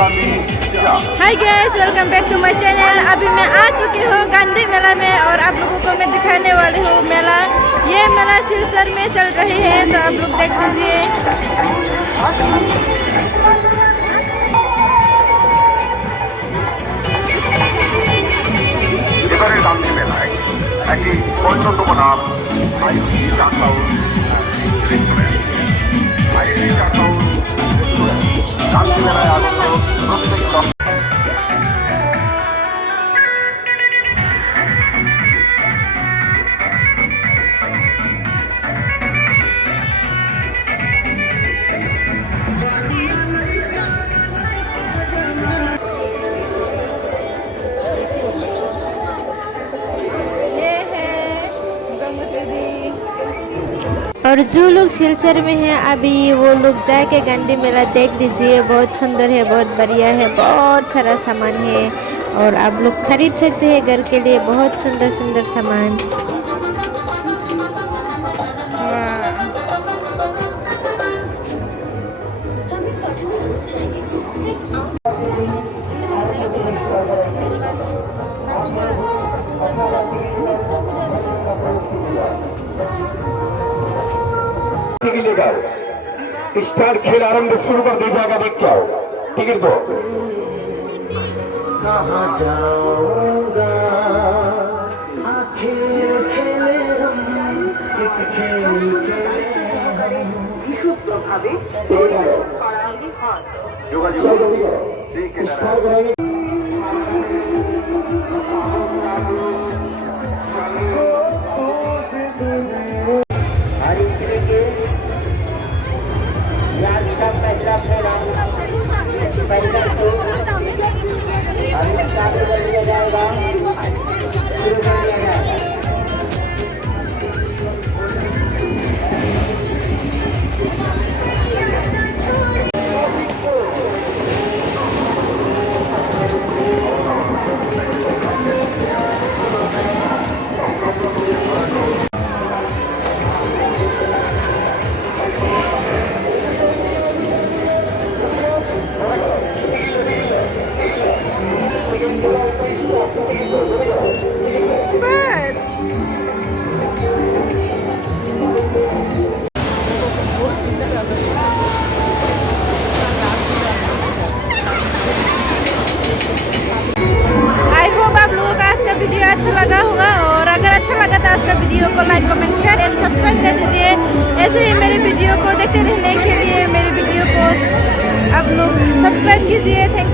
Hi guys, welcome back to my channel. अभी मैं आ चुकी हूँ गांधी मेला में और आप लोगों को मैं दिखाने वाली हूँ मेला। ये मेला सिलचर में चल रही है, तो आप लोग देख लीजिए। গান্ধী মেলায় একটি অন্যতম নাম আইসি চাকাউন রেস্টুরেন্ট। আইসি চাকাউন রেস্টুরেন্ট গান্ধী মেলায় আগত প্রত্যেক और जो लोग सिलचर में हैं अभी वो लोग जाके गांधी मेला देख लीजिए। बहुत सुंदर है, बहुत बढ़िया है, बहुत सारा सामान है और आप लोग खरीद सकते हैं घर के लिए। बहुत सुंदर सुंदर सामान। स्टार खेल आरंभ शुरू कर दी जाएगा। देख क्या हो टिकट दो। कहाँ जाऊंगा आखिर खेले एक खेल বিশুদ্ধভাবে করা হয়। যোগাযোগ वीडियो अच्छा लगा होगा और अगर अच्छा लगा तो आज का वीडियो को like comment share and subscribe कर दीजिए। ऐसे ही मेरे वीडियो को देखते रहने के लिए मेरे वीडियो को आप लोग सब्सक्राइब कीजिए। थैंक